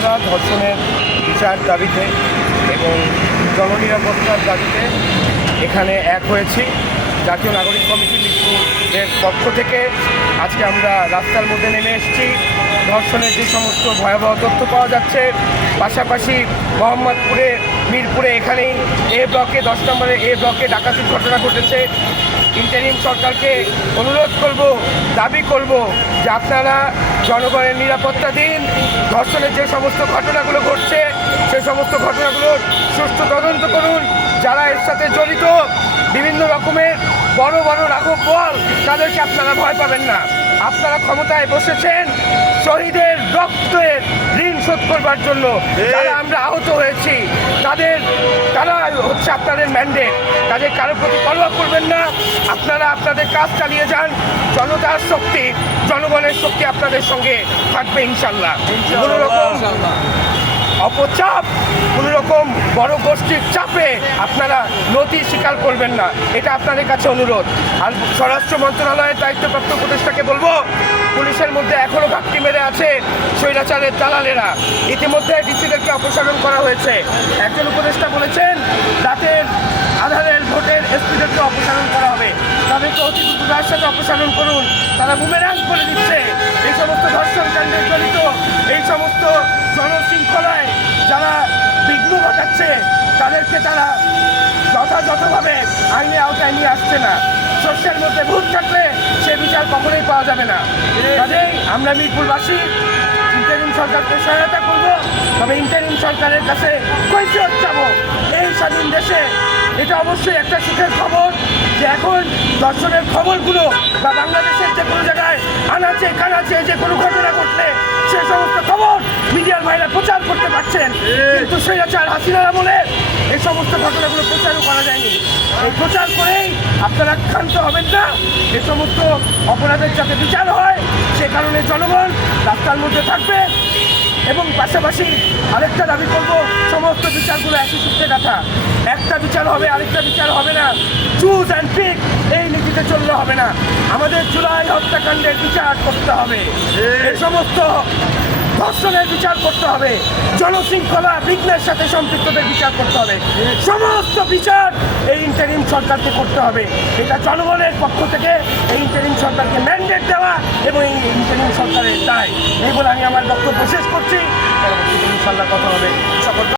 আমরা ধর্ষণের বিচার দাবিতে এবং জননিরাপত্তার দাবিতে এখানে এক হয়েছি। জাতীয় নাগরিক কমিটি মিরপুরের পক্ষ থেকে আজকে আমরা রাস্তার মধ্যে নেমে এসেছি। ধর্ষণের যে সমস্ত ভয়াবহ তথ্য পাওয়া যাচ্ছে, পাশাপাশি মোহাম্মদপুরে মিরপুরে এখানেই এ ব্লকে 10 নম্বরে এ ব্লকে ডাকাতির ঘটনা ঘটেছে। ইন্টারিম সরকারকে অনুরোধ করব, দাবি করব যে আপনারা জনগণের নিরাপত্তা দিন। ধর্ষণের যে সমস্ত ঘটনাগুলো ঘটছে সেই সমস্ত ঘটনাগুলোর সুষ্ঠু তদন্ত করুন। যারা এর সাথে জড়িত বিভিন্ন রকমের বড় বড় রাঘব বল, তাদেরকে আপনারা ভয় পাবেন না। আপনারা ক্ষমতায় বসেছেন শহীদের রক্তের ঋণ শোধ করবার জন্য। যারা আমরা আহত হয়েছি তারা হচ্ছে আপনাদের ম্যান্ডেট। তাদের কারোর প্রতি পরোয়া করবেন না। আপনারা আপনাদের কাজ চালিয়ে যান। জনতার শক্তি, জনগণের শক্তি আপনাদের সঙ্গে থাকবে ইনশাল্লাহ। কোনো রকম অপচাপ, কোনো রকম বড় গোষ্ঠীর চাপে আপনারা নথি স্বীকার করবেন না, এটা আপনাদের কাছে অনুরোধ। আর স্বরাষ্ট্র মন্ত্রণালয়ের দায়িত্বপ্রাপ্ত উপদেষ্টাকে বলবো, পুলিশের মধ্যে এখনও ঘাটতি মেরে আছে স্বৈরাচারের দালালেরা। ইতিমধ্যে ডিসিদেরকে অপসারণ করা হয়েছে। একজন উপদেষ্টা বলেছেন রাতের আধারের ভোটের এসপিদেরকে অপসারণ করা হবে। তাদেরকে অতি দ্রুততার সাথে অপসারণ করুন। তারা বুমেরাং করে দিচ্ছে। এই সমস্ত ধর্ষণ কাণ্ডে জড়িত, এই সমস্ত জনশৃঙ্খলায় যারা বিঘ্ন ঘটাচ্ছে, তাদেরকে তারা যথাযথভাবে আইনে আওতায় নিয়ে আসছে না। শস্যের মধ্যে ভূত থাকলে সে বিচার কখনোই পাওয়া যাবে না। কাজেই আমরা মিরপুরবাসী ইন্টারিম সরকারকে সহায়তা করব, তবে ইন্টারিম সরকারের কাছে কৈফিয়ত চাবো। এই স্বাধীন দেশে এটা অবশ্যই একটা সুখের খবর যে এখন ধর্ষণের খবরগুলো বা বাংলাদেশের যে কোনো জায়গায় আনাচে কানাচে যে কোনো ঘটনা ঘটলে সে সমস্ত খবর মিডিয়ার ভাইরা প্রচার করতে পারছেন। কিন্তু স্বৈরাচার হাসিনার আমলে এই সমস্ত ঘটনাগুলো প্রচারও করা যায়নি। এই প্রচার করেই আপনারা ক্ষান্ত হবেন না। এই সমস্ত অপরাধের যাতে বিচার হয় সে কারণে জনগণ রাস্তার মধ্যে থাকবে। এবং পাশাপাশি আরেকটা দাবি করব, সমস্ত বিচারগুলো একই সূত্রে গাঁথা। একটা বিচার হবে, আরেকটা বিচার হবে না। চুজ অ্যান্ড পিক এই নীতিতে চললে হবে না। আমাদের জুলাই হত্যাকাণ্ডের বিচার করতে হবে, এই সমস্ত ধর্ষণের বিচার করতে হবে, জনশৃঙ্খলা বিঘ্নের সাথে সম্পৃক্তদের বিচার করতে হবে। সমস্ত বিচার এই ইন্টারিম সরকারকে করতে হবে। এটা জনগণের পক্ষ থেকে এই ইন্টারিম সরকারকে ম্যান্ডেট দেওয়া এবং এই ইন্টারিম সরকারের দায়। এই বলে আমি আমার বক্তব্য শেষ করছি। পরবর্তীতে ইনশাল্লাহ কথা হবে। সকল